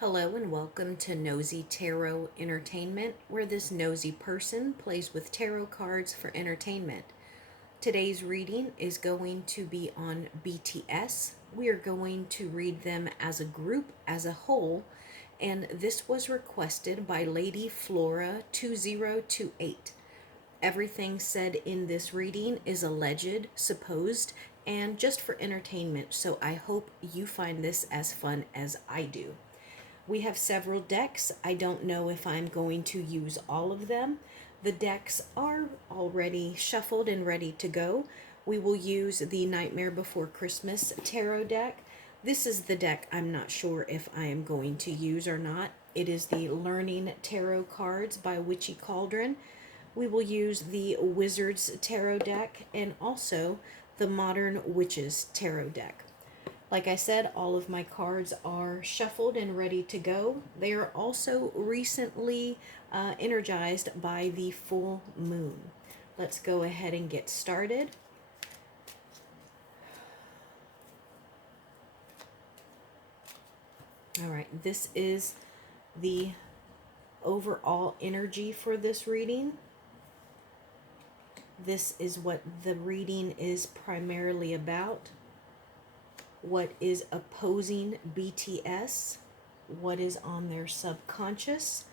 Hello and welcome to Nosy Tarot Entertainment, where this nosy person plays with tarot cards for entertainment. Today's reading is going to be on BTS. We are going to read them as a group, as a whole, and this was requested by Lady Flora 2028. Everything said in this reading is alleged, supposed, and just for entertainment, so I hope you find this as fun as I do. We have several decks. I don't know if I'm going to use all of them. The decks are already shuffled and ready to go. We will use the Nightmare Before Christmas tarot deck. This is the deck I'm not sure if I am going to use or not. It is the Learning Tarot cards by Witchy Cauldron. We will use the Wizards tarot deck and also the Modern Witches tarot deck. Like I said, all of my cards are shuffled and ready to go. They are also recently energized by the full moon. Let's go ahead and get started. All right, this is the overall energy for this reading. This is what the reading is primarily about. What is opposing BTS, what is on their subconscious,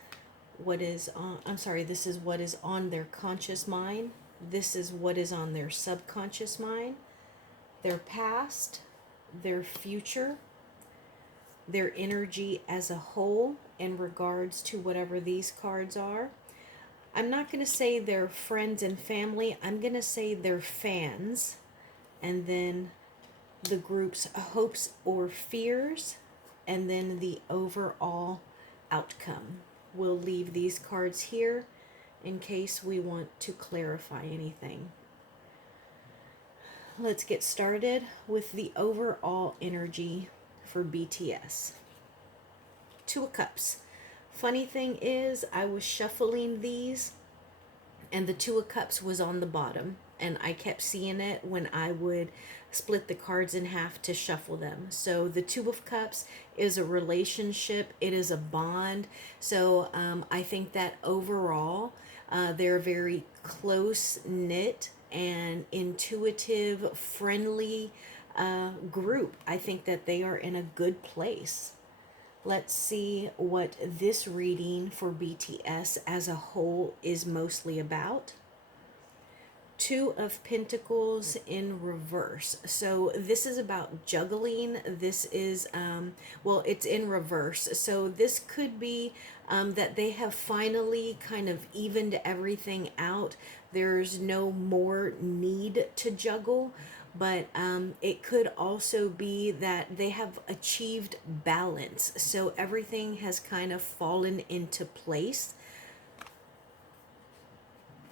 what is on, this is what is on their conscious mind, this is what is on their subconscious mind, their past, their future, their energy as a whole in regards to whatever these cards are. I'm not going to say they're friends and family, I'm going to say they're fans, and then the group's hopes or fears, and then the overall outcome. We'll leave these cards here in case we want to clarify anything. Let's get started with the overall energy for BTS. Two of Cups. Funny thing is, I was shuffling these and the Two of Cups was on the bottom, and I kept seeing it when I would split the cards in half to shuffle them. So the Two of Cups is a relationship, it is a bond. So I think that overall they're very close knit and intuitive, friendly group. I think that they are in a good place. Let's see what this reading for BTS as a whole is mostly about. Two of Pentacles in reverse. So this is about juggling. This is, it's in reverse. So this could be that they have finally kind of evened everything out. There's no more need to juggle. But it could also be that they have achieved balance. So everything has kind of fallen into place.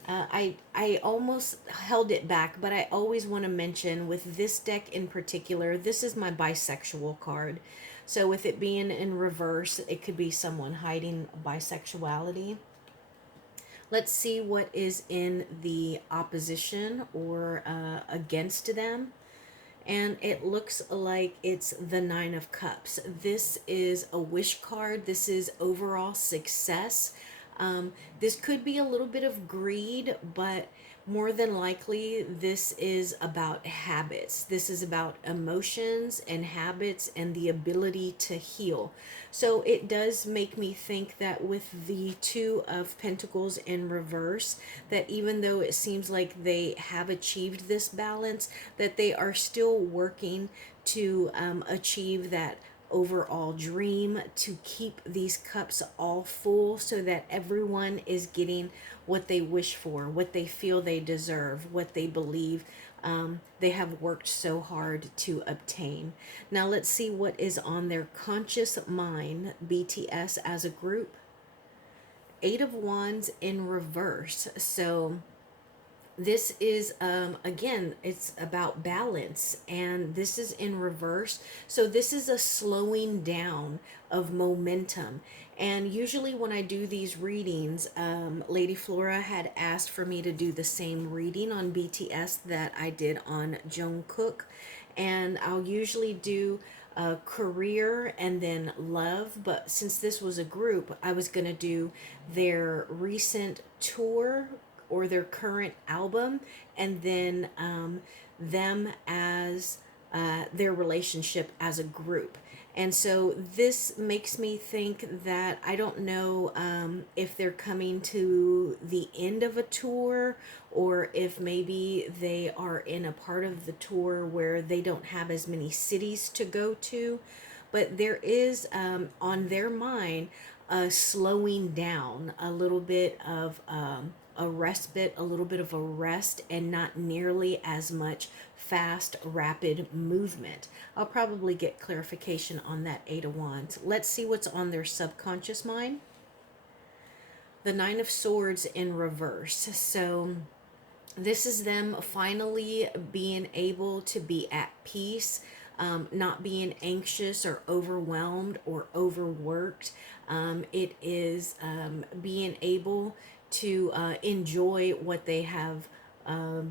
I almost held it back, but I always want to mention with this deck in particular, this is my bisexual card. So with it being in reverse, it could be someone hiding bisexuality. Let's see what is in the opposition or against them. And it looks like it's the Nine of Cups. This is a wish card. This is overall success. This could be a little bit of greed, but more than likely this is about habits. This is about emotions and habits and the ability to heal. So it does make me think that with the Two of Pentacles in reverse, that even though it seems like they have achieved this balance, that they are still working to achieve that overall dream, to keep these cups all full so that everyone is getting what they wish for, what they feel they deserve, what they believe they have worked so hard to obtain. Now let's see what is on their conscious mind, BTS as a group. Eight of Wands in reverse. So this is again, it's about balance, and this is in reverse. So this is a slowing down of momentum. And usually when I do these readings, Lady Flora had asked for me to do the same reading on BTS that I did on Jungkook, and I'll usually do career and then love. But since this was a group, I was going to do their recent tour or their current album, and then them as their relationship as a group. And so this makes me think that I don't know if they're coming to the end of a tour, or if maybe they are in a part of the tour where they don't have as many cities to go to. But there is on their mind slowing down, a little bit of a respite, a little bit of a rest, and not nearly as much fast, rapid movement. I'll probably get clarification on that Eight of Wands. Let's see what's on their subconscious mind. The Nine of Swords in reverse. So this is them finally being able to be at peace, not being anxious or overwhelmed or overworked. It is being able to enjoy what they have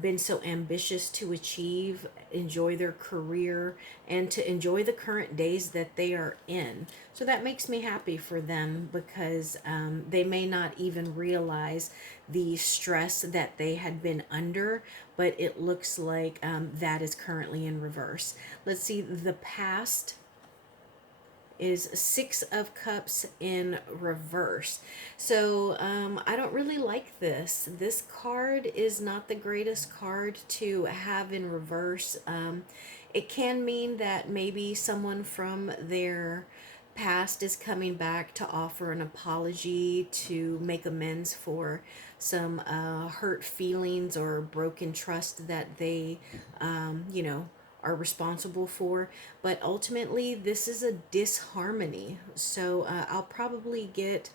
been so ambitious to achieve, enjoy their career, and to enjoy the current days that they are in. So that makes me happy for them, because they may not even realize the stress that they had been under, but it looks like that is currently in reverse. Let's see, the past is Six of Cups in reverse. So I don't really like this. This card is not the greatest card to have in reverse. It can mean that maybe someone from their past is coming back to offer an apology, to make amends for some hurt feelings or broken trust that they, are responsible for. But ultimately, this is a disharmony. So I'll probably get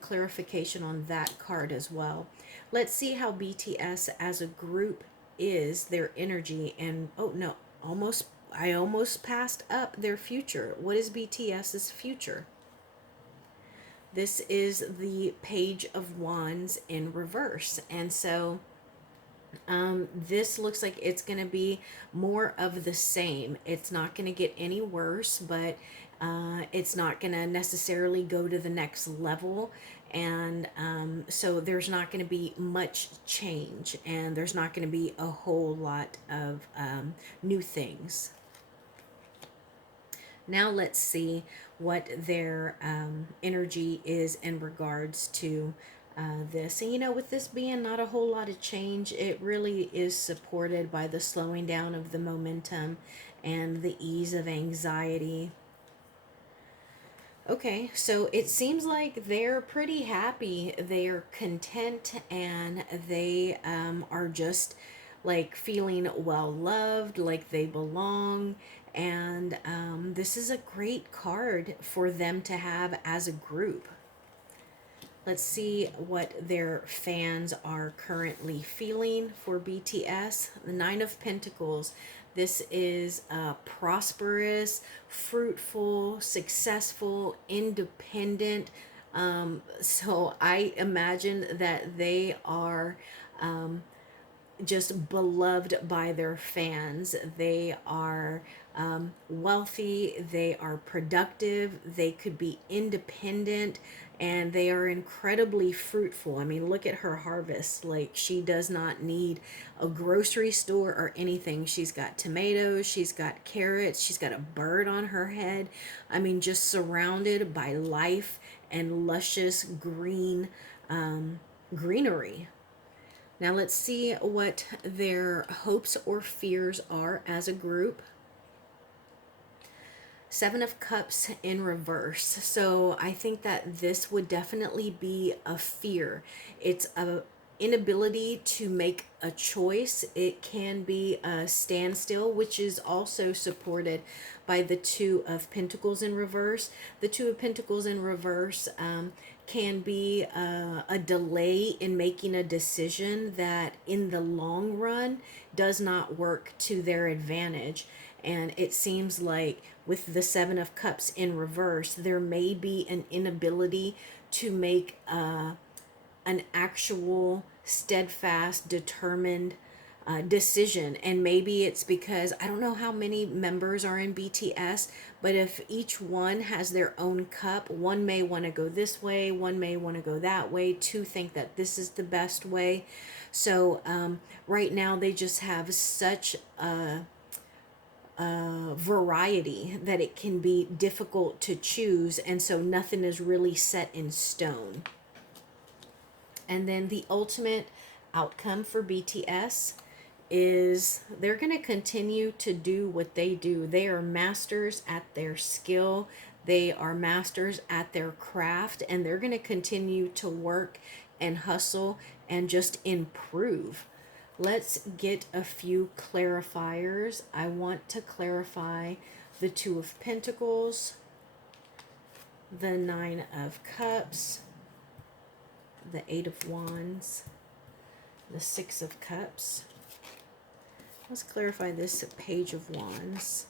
clarification on that card as well. Let's see how BTS as a group is, their energy. And oh no, I almost passed up their future. What is BTS's future? This is the Page of Wands in reverse. And so this looks like it's going to be more of the same. It's not going to get any worse, but it's not going to necessarily go to the next level. And so there's not going to be much change, and there's not going to be a whole lot of new things. Now let's see what their energy is in regards to this. And with this being not a whole lot of change, it really is supported by the slowing down of the momentum and the ease of anxiety. Okay, so it seems like they're pretty happy, they're content, and they are just like feeling well loved, like they belong. And this is a great card for them to have as a group. Let's see what their fans are currently feeling for BTS. The Nine of Pentacles. This is prosperous, fruitful, successful, independent. So I imagine that they are just beloved by their fans. They are wealthy, they are productive, they could be independent, and they are incredibly fruitful. I mean, look at her harvest. Like, she does not need a grocery store or anything. She's got tomatoes, she's got carrots, she's got a bird on her head. I mean, just surrounded by life and luscious greenery. Now let's see what their hopes or fears are as a group. Seven of Cups in reverse. So I think that this would definitely be a fear. It's a inability to make a choice. It can be a standstill, which is also supported by the Two of Pentacles in reverse. The Two of Pentacles in reverse can be a delay in making a decision that in the long run does not work to their advantage. And it seems like with the Seven of Cups in reverse, there may be an inability to make an actual steadfast, determined decision. And maybe it's because I don't know how many members are in BTS, but if each one has their own cup, one may want to go this way, one may want to go that way, two think that this is the best way. So right now they just have such a variety that it can be difficult to choose, and so nothing is really set in stone. And then the ultimate outcome for BTS is they're going to continue to do what they do. They are masters at their skill, they are masters at their craft, and they're going to continue to work and hustle and just improve. Let's get a few clarifiers. I want to clarify the Two of Pentacles, the Nine of Cups, the Eight of Wands, the Six of Cups. Let's clarify this Page of Wands,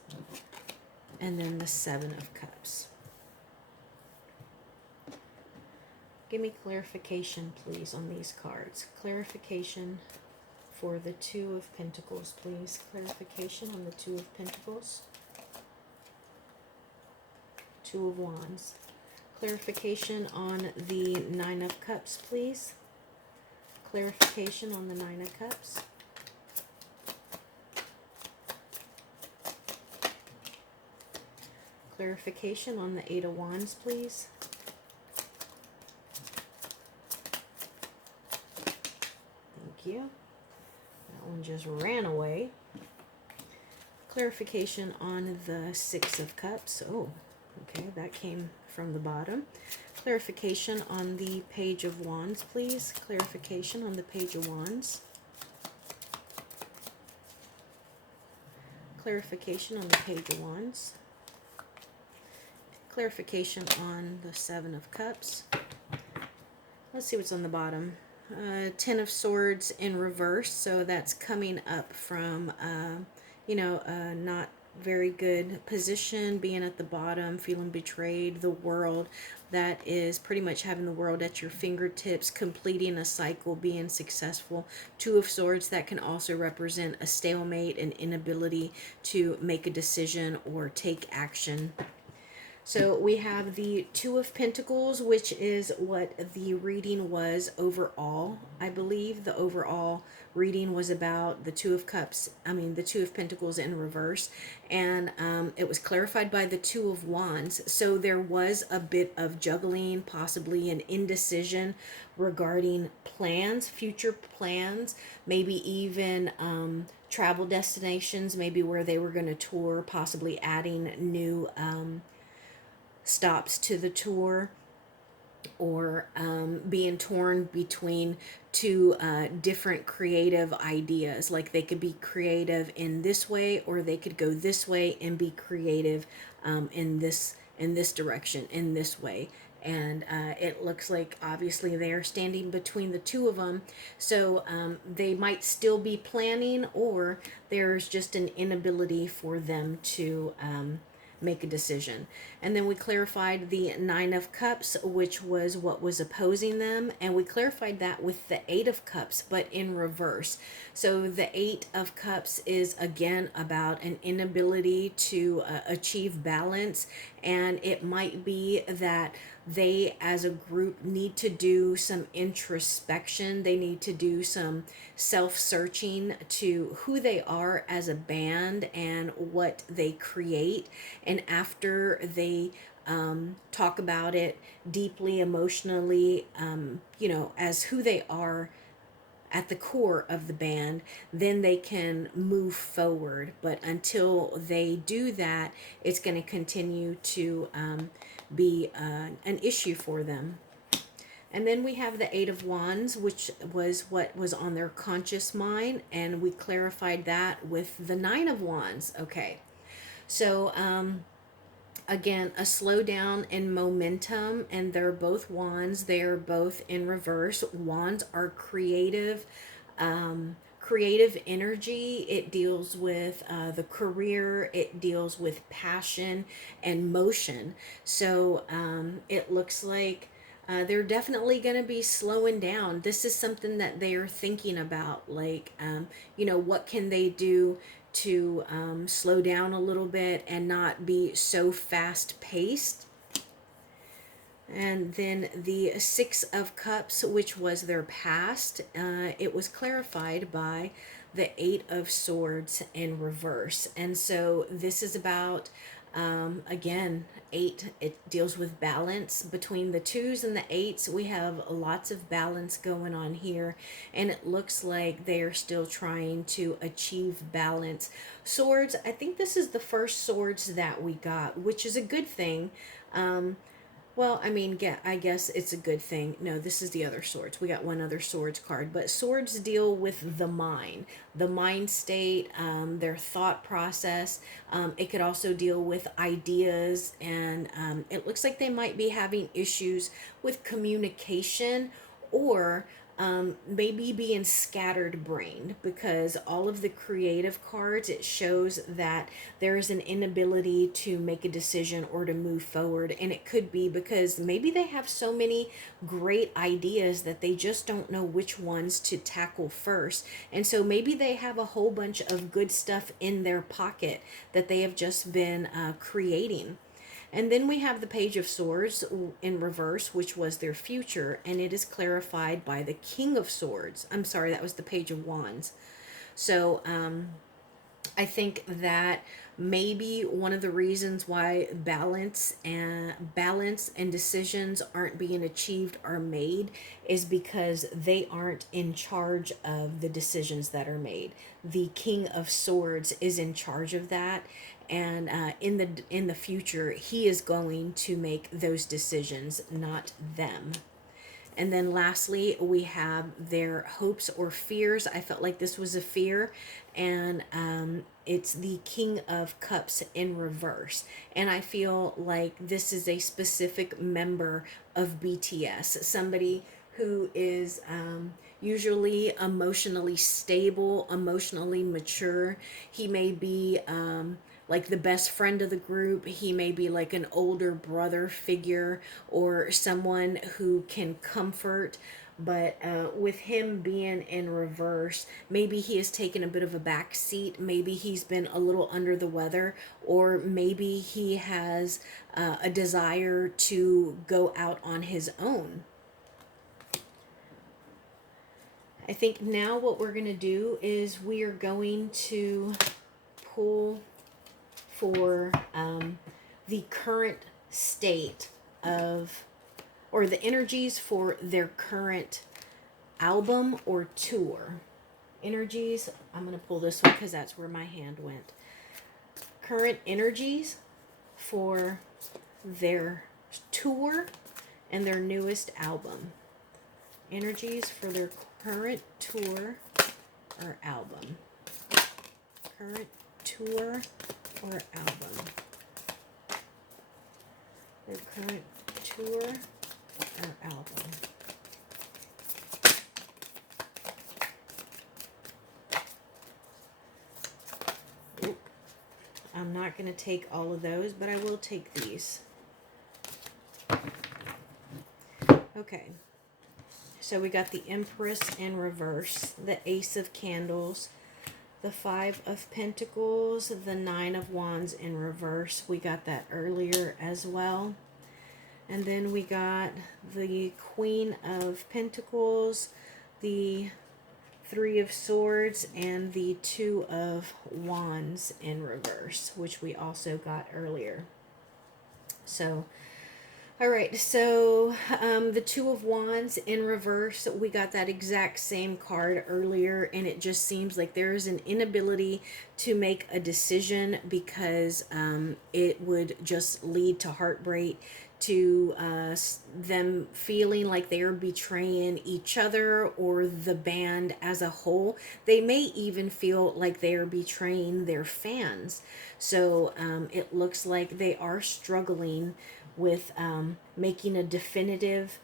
and then the Seven of Cups. Give me clarification, please, on these cards. Clarification for the Two of Pentacles, please. Clarification on the Two of Pentacles. Two of Wands. Clarification on the Nine of Cups, please. Clarification on the Nine of Cups. Clarification on the Eight of Wands, please. Thank you. That one just ran away. Clarification on the Six of Cups. Oh, okay, that came from the bottom. Clarification on the Page of Wands, please. Clarification on the Page of Wands. Clarification on the Page of Wands. Clarification on the Seven of Cups. Let's see what's on the bottom. Ten of Swords in reverse, so that's coming up from, not very good position, being at the bottom, feeling betrayed, the world. That is pretty much having the world at your fingertips, completing a cycle, being successful. Two of Swords, that can also represent a stalemate, an inability to make a decision or take action. So we have the Two of Pentacles, which is what the reading was overall. I believe the overall reading was about the Two of Pentacles in reverse. And it was clarified by the Two of Wands. So there was a bit of juggling, possibly an indecision regarding plans, future plans, maybe even travel destinations, maybe where they were going to tour, possibly adding new stops to the tour, or being torn between two different creative ideas. Like they could be creative in this way, or they could go this way and be creative in this direction, in this way. And it looks like obviously they are standing between the two of them, so they might still be planning, or there's just an inability for them to make a decision. And then we clarified the Nine of Cups, which was what was opposing them, and we clarified that with the Eight of Cups, but in reverse. So the Eight of Cups is again about an inability to achieve balance, and it might be that they as a group need to do some introspection. They need to do some self-searching to who they are as a band and what they create. And after they talk about it deeply, emotionally, as who they are at the core of the band, then they can move forward. But until they do that, it's going to continue to be an issue for them. And then we have the Eight of Wands, which was what was on their conscious mind, and we clarified that with the Nine of Wands. Okay, so again, a slowdown in momentum, and they're both wands. They're both in reverse. Wands are creative energy. It deals with the career. It deals with passion and motion. So it looks like They're definitely going to be slowing down. This is something that they are thinking about. Like, what can they do to slow down a little bit and not be so fast paced? And then the Six of Cups, which was their past, it was clarified by the Eight of Swords in reverse. And so this is about, again, eight, it deals with balance. Between the twos and the eights, we have lots of balance going on here. And it looks like they are still trying to achieve balance. Swords, I think this is the first swords that we got, which is a good thing. Well, I mean, yeah, I guess it's a good thing. No, this is the other swords. We got one other swords card, but swords deal with the mind state, their thought process. It could also deal with ideas, and it looks like they might be having issues with communication, or maybe being scattered brained, because all of the creative cards, it shows that there is an inability to make a decision or to move forward. And it could be because maybe they have so many great ideas that they just don't know which ones to tackle first. And so maybe they have a whole bunch of good stuff in their pocket that they have just been creating. And then we have the Page of Swords in reverse, which was their future, and it is clarified by the King of Swords. I'm sorry, that was the Page of Wands. So I think that maybe one of the reasons why balance and decisions aren't being achieved or made is because they aren't in charge of the decisions that are made. The King of Swords is in charge of that, and in the future he is going to make those decisions, not them. And then lastly, we have their hopes or fears. I felt like this was a fear, and it's the King of Cups in reverse. And I feel like this is a specific member of BTS, somebody who is usually emotionally stable, emotionally mature. He may be like the best friend of the group. He may be like an older brother figure or someone who can comfort. But with him being in reverse, maybe he has taken a bit of a back seat. Maybe he's been a little under the weather, or maybe he has a desire to go out on his own. I think now what we're going to do is we are going to pull for the current state of, or the energies for their current album or tour. Energies, I'm going to pull this one because that's where my hand went. Current energies for their tour and their newest album. Energies for their current tour or album. Current tour or album. Their current tour or album. Oop. I'm not going to take all of those, but I will take these. Okay. So we got the Empress in reverse, the Ace of Candles, the Five of Pentacles, the Nine of Wands in reverse. We got that earlier as well. And then we got the Queen of Pentacles, the Three of Swords, and the Two of Wands in reverse, which we also got earlier. So, all right, so the Two of Wands in reverse, we got that exact same card earlier, and it just seems like there is an inability to make a decision because it would just lead to heartbreak, to them feeling like they are betraying each other or the band as a whole. They may even feel like they are betraying their fans. So it looks like they are struggling with making a definitive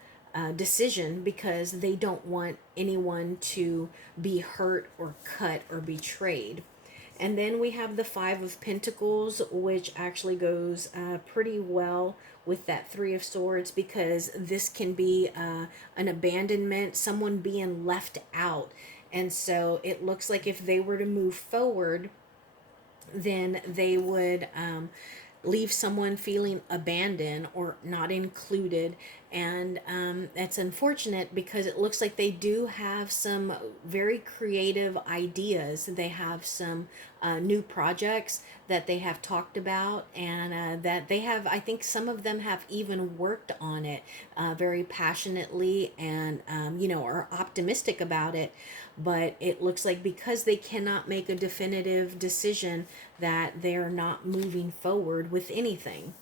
decision because they don't want anyone to be hurt or cut or betrayed. And then we have the Five of Pentacles, which actually goes pretty well with that Three of Swords, because this can be an abandonment, someone being left out. And so it looks like if they were to move forward, then they would leave someone feeling abandoned or not included. And it's unfortunate because it looks like they do have some very creative ideas. They have some new projects that they have talked about, and that they have, I think some of them have even worked on it very passionately, and are optimistic about it. But it looks like because they cannot make a definitive decision, that they're not moving forward with anything.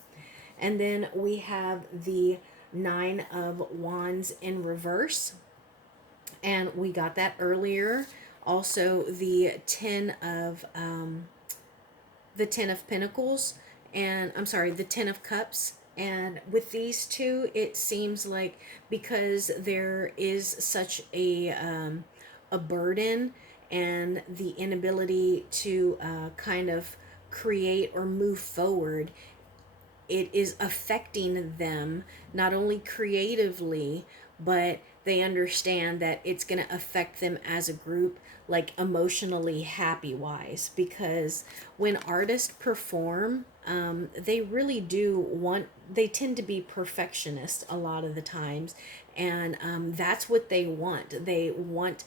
And then we have the Nine of Wands in reverse, and we got that earlier. Also the Ten of Pentacles, and I'm sorry, the Ten of Cups. And with these two, it seems like because there is such a burden and the inability to kind of create or move forward, it is affecting them not only creatively, but they understand that it's going to affect them as a group, like emotionally happy wise. Because when artists perform, they really do want, they tend to be perfectionists a lot of the times. And that's what they want. They want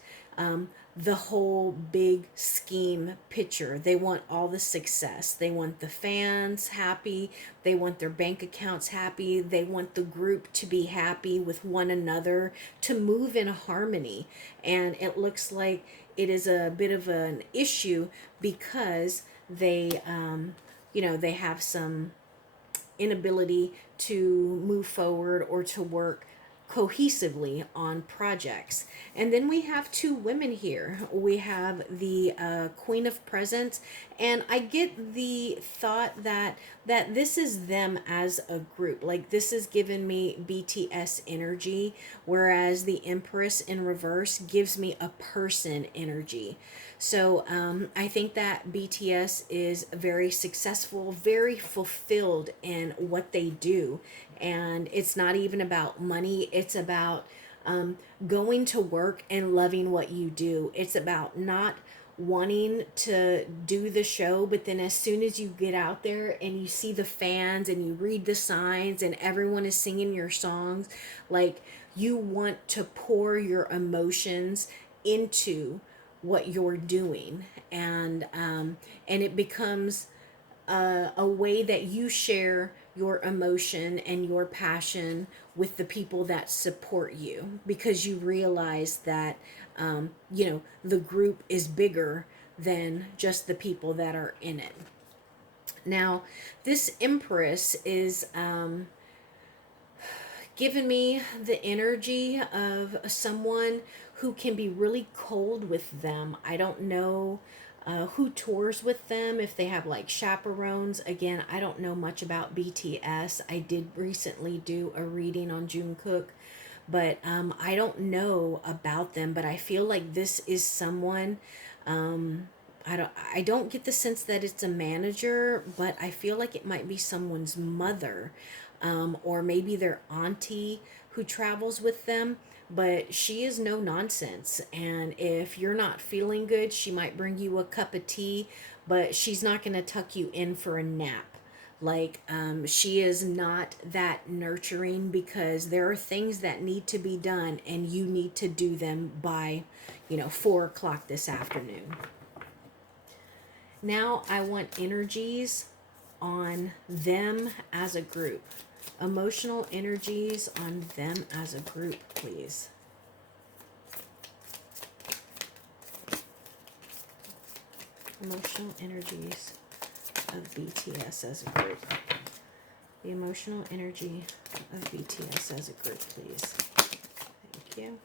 the whole big scheme picture. They want all the success. They want the fans happy. They want their bank accounts happy. They want the group to be happy with one another, to move in harmony. And it looks like it is a bit of an issue because they have some inability to move forward or to work cohesively on projects. And then we have two women here. We have the Queen of Presents, and I get the thought that this is them as a group. Like, this is giving me BTS energy, whereas the Empress in reverse gives me a person energy. So I think that BTS is very successful, very fulfilled in what they do. And it's not even about money, it's about going to work and loving what you do. It's about not wanting to do the show, but then as soon as you get out there and you see the fans and you read the signs and everyone is singing your songs, like, you want to pour your emotions into what you're doing. And it becomes a way that you share your emotion and your passion with the people that support you, because you realize that the group is bigger than just the people that are in it. Now, this Empress is giving me the energy of someone who can be really cold with them. I don't know who tours with them, if they have like chaperones. Again, I don't know much about BTS. I did recently do a reading on Jungkook, but I don't know about them. But I feel like this is someone. I don't get the sense that it's a manager, but I feel like it might be someone's mother, or maybe their auntie who travels with them. But she is no nonsense, and if you're not feeling good, she might bring you a cup of tea, but she's not going to tuck you in for a nap. Like, she is not that nurturing, because there are things that need to be done and you need to do them by 4 o'clock this afternoon. Now I want energies on them as a group. Emotional energies on them as a group, please. Emotional energies of BTS as a group. The emotional energy of BTS as a group, please. Thank you.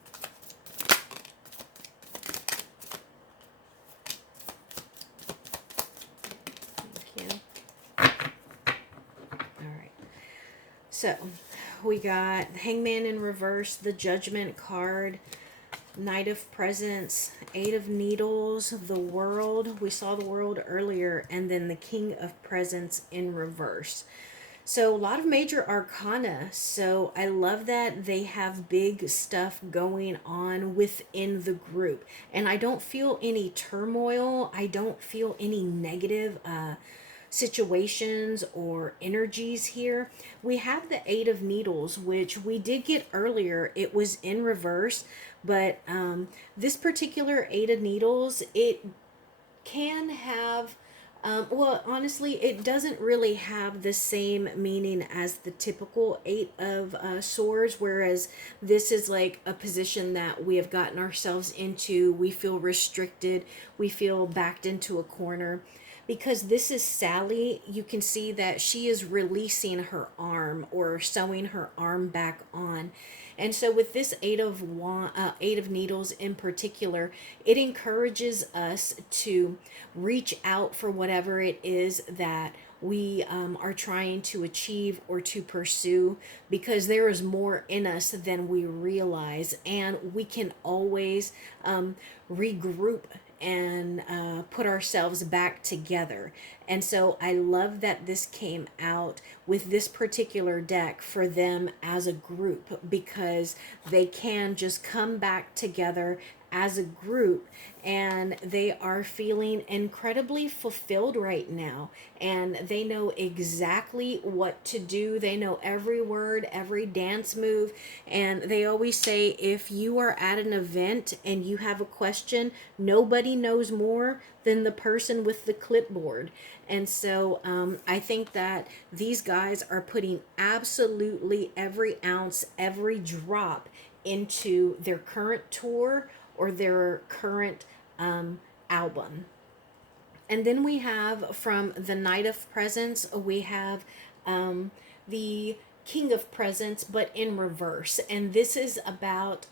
So, we got Hangman in reverse, the Judgment card, Knight of Presents, Eight of Needles, the World. We saw the World earlier, and then the King of Presents in reverse. So a lot of major arcana. So I love that they have big stuff going on within the group. And I don't feel any turmoil. I don't feel any negative situations or energies here. We have the Eight of Needles, which we did get earlier. It was in reverse, but this particular Eight of Needles, it can have well, honestly, it doesn't really have the same meaning as the typical Eight of Swords, whereas this is like a position that we have gotten ourselves into. We feel restricted, we feel backed into a corner. Because this is Sally, you can see that she is releasing her arm or sewing her arm back on. And so with this Eight of Needles in particular, it encourages us to reach out for whatever it is that we are trying to achieve or to pursue, because there is more in us than we realize, and we can always regroup and put ourselves back together. And so I love that this came out with this particular deck for them as a group, because they can just come back together as a group, and they are feeling incredibly fulfilled right now, and they know exactly what to do. They know every word, every dance move, and they always say, if you are at an event and you have a question, nobody knows more than the person with the clipboard. And so I think that these guys are putting absolutely every ounce, every drop into their current tour or their current album. And then we have from the Knight of Presents, we have the King of Presents, but in reverse. And this is about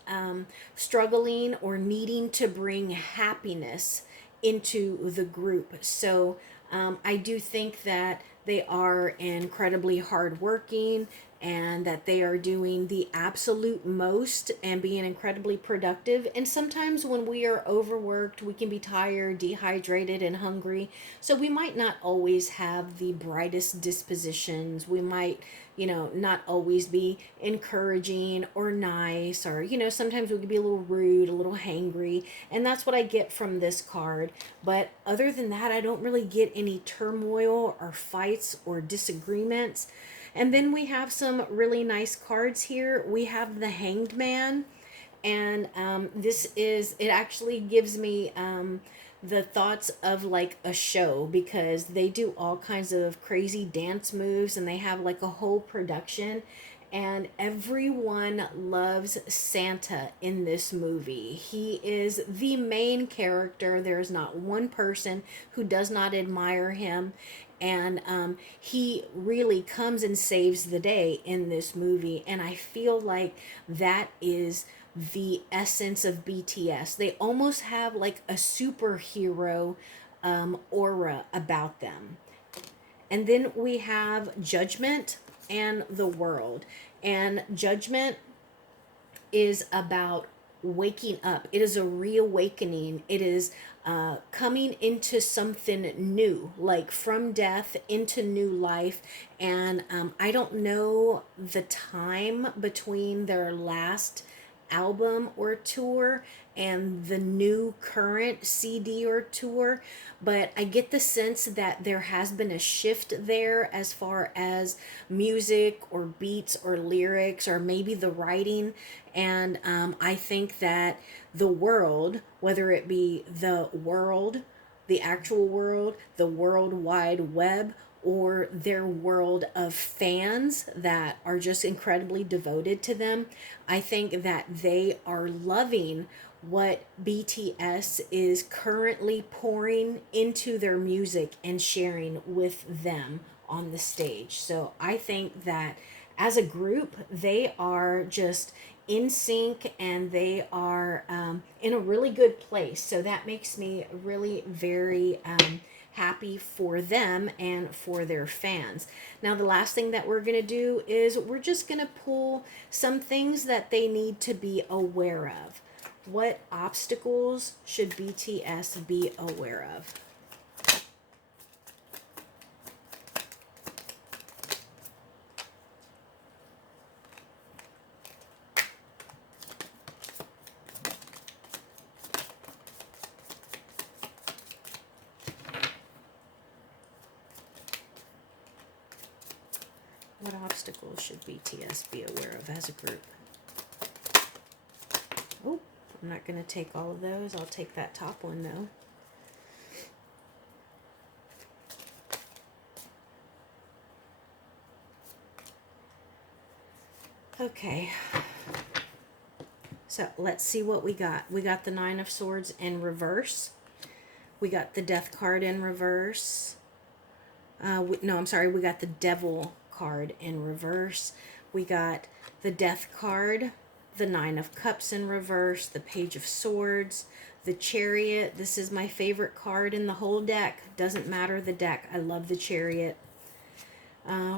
struggling or needing to bring happiness into the group. So I do think that they are incredibly hardworking, and that they are doing the absolute most and being incredibly productive. And sometimes when we are overworked, we can be tired, dehydrated, and hungry. So we might not always have the brightest dispositions. We might, not always be encouraging or nice, or, sometimes we could be a little rude, a little hangry. And that's what I get from this card. But other than that, I don't really get any turmoil or fights or disagreements. And then we have some really nice cards here. We have the Hanged Man, and it actually gives me the thoughts of like a show, because they do all kinds of crazy dance moves, and they have like a whole production. And everyone loves Santa in this movie. He is the main character. There's not one person who does not admire him. And he really comes and saves the day in this movie. And I feel like that is the essence of BTS. They almost have like a superhero aura about them. And then we have Judgment and the World. And Judgment is about waking up. It is a reawakening. It is coming into something new, like from death into new life. And I don't know the time between their last album or tour and the new current CD or tour, but I get the sense that there has been a shift there as far as music or beats or lyrics or maybe the writing. And I think that the world, whether it be the world, the actual world, the World Wide Web, or their world of fans that are just incredibly devoted to them, I think that they are loving what BTS is currently pouring into their music and sharing with them on the stage. So I think that as a group, they are just in sync, and they are in a really good place. So that makes me really very happy for them and for their fans. Now, the last thing that we're going to do is we're just going to pull some things that they need to be aware of. What obstacles should BTS be aware of? What obstacles should BTS be aware of as a group? Oh, I'm not going to take all of those. I'll take that top one, though. Okay. So let's see what we got. We got the Nine of Swords in reverse. We got the Death card in reverse. No, I'm sorry. We got the Devil card in reverse. We got the Death card, the Nine of Cups in reverse, the Page of Swords, the Chariot. This is my favorite card in the whole deck. Doesn't matter the deck. I love the Chariot.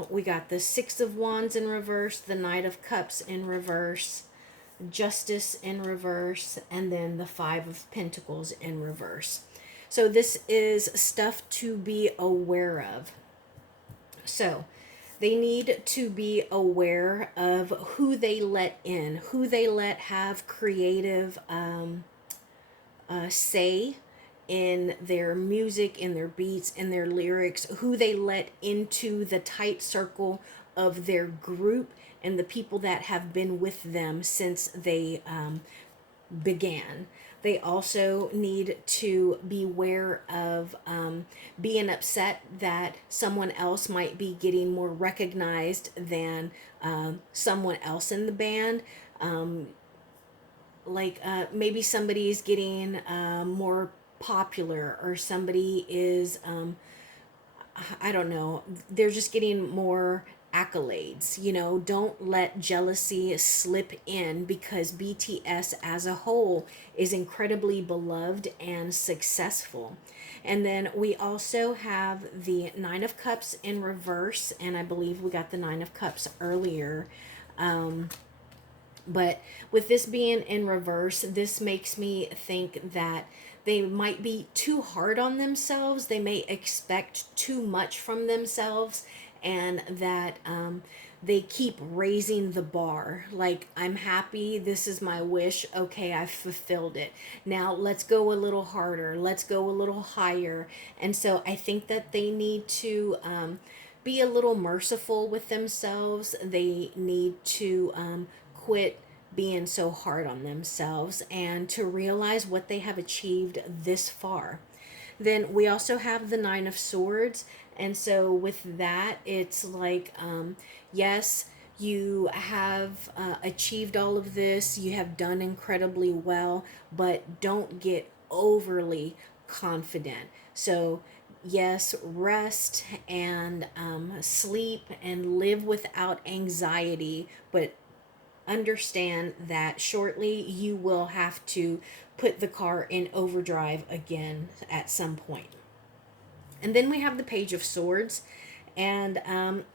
We got the Six of Wands in reverse, the Knight of Cups in reverse, Justice in reverse, and then the Five of Pentacles in reverse. So this is stuff to be aware of. So they need to be aware of who they let in, who they let have creative say in their music, in their beats, in their lyrics, who they let into the tight circle of their group and the people that have been with them since they began. They also need to beware of being upset that someone else might be getting more recognized than someone else in the band. Maybe somebody's getting more popular, or somebody is, I don't know, they're just getting more accolades. You know, don't let jealousy slip in, because BTS as a whole is incredibly beloved and successful. And then we also have the Nine of Cups in reverse, and I believe we got the Nine of Cups earlier. But with this being in reverse, this makes me think that they might be too hard on themselves. They may expect too much from themselves, and that they keep raising the bar. Like, I'm happy, this is my wish, okay, I've fulfilled it. Now let's go a little harder, let's go a little higher. And so I think that they need to be a little merciful with themselves. They need to quit being so hard on themselves and to realize what they have achieved this far. Then we also have the Nine of Swords. And so with that, it's like, yes, you have achieved all of this. You have done incredibly well, but don't get overly confident. So yes, rest and sleep and live without anxiety, but understand that shortly you will have to put the car in overdrive again at some point. And then we have the Page of Swords. And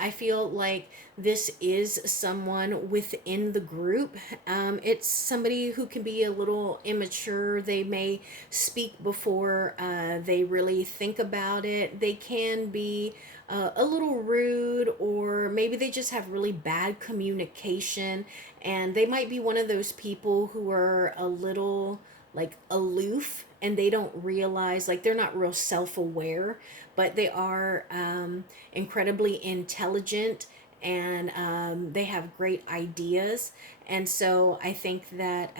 I feel like this is someone within the group. It's somebody who can be a little immature. They may speak before they really think about it. They can be a little rude, or maybe they just have really bad communication. And they might be one of those people who are a little like aloof, and they don't realize, like, they're not real self-aware, but they are incredibly intelligent, and they have great ideas. And so I think that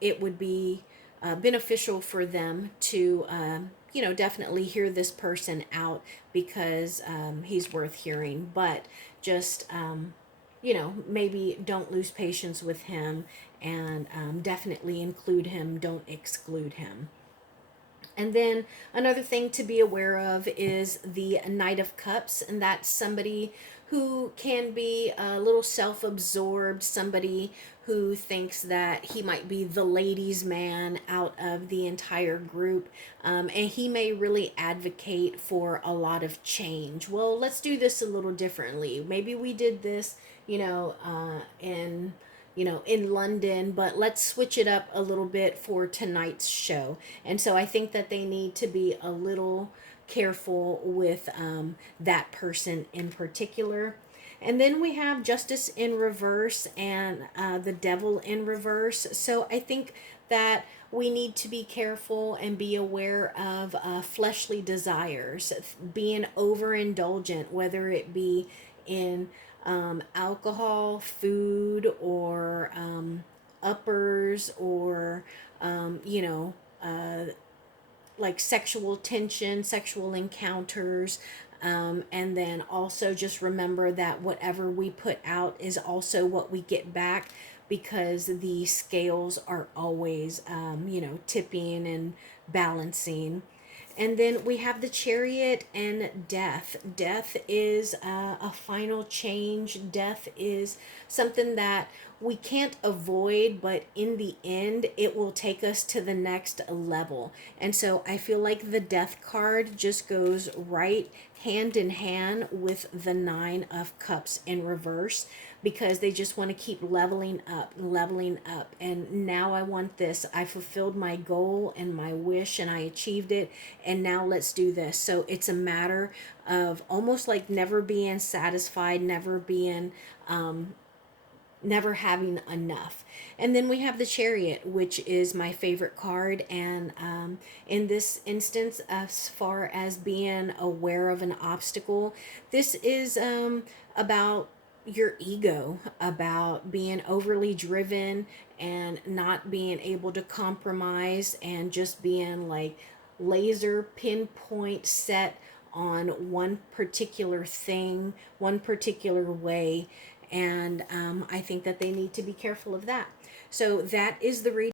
it would be beneficial for them to definitely hear this person out, because he's worth hearing. But just maybe don't lose patience with him, and definitely include him, don't exclude him. And then another thing to be aware of is the Knight of Cups, and that's somebody who can be a little self-absorbed, somebody who thinks that he might be the ladies' man out of the entire group, and he may really advocate for a lot of change. Well, let's do this a little differently. Maybe we did this, in in London, but let's switch it up a little bit for tonight's show. And so I think that they need to be a little careful with that person in particular. And then we have Justice in reverse and the Devil in reverse. So I think that we need to be careful and be aware of fleshly desires, being overindulgent, whether it be in alcohol, food, or uppers, or, like sexual tension, sexual encounters. And then also just remember that whatever we put out is also what we get back, because the scales are always, tipping and balancing. And then we have the Chariot and Death. Death is a final change. Death is something that we can't avoid, but in the end, it will take us to the next level. And so I feel like the Death card just goes right hand in hand with the Nine of Cups in reverse, because they just want to keep leveling up, leveling up. And now I want this. I fulfilled my goal and my wish and I achieved it. And now let's do this. So it's a matter of almost like never being satisfied, never having enough. And then we have the Chariot, which is my favorite card. And in this instance, as far as being aware of an obstacle, this is about your ego, about being overly driven and not being able to compromise, and just being like laser pinpoint set on one particular thing, one particular way. And I think that they need to be careful of that. So that is the reading.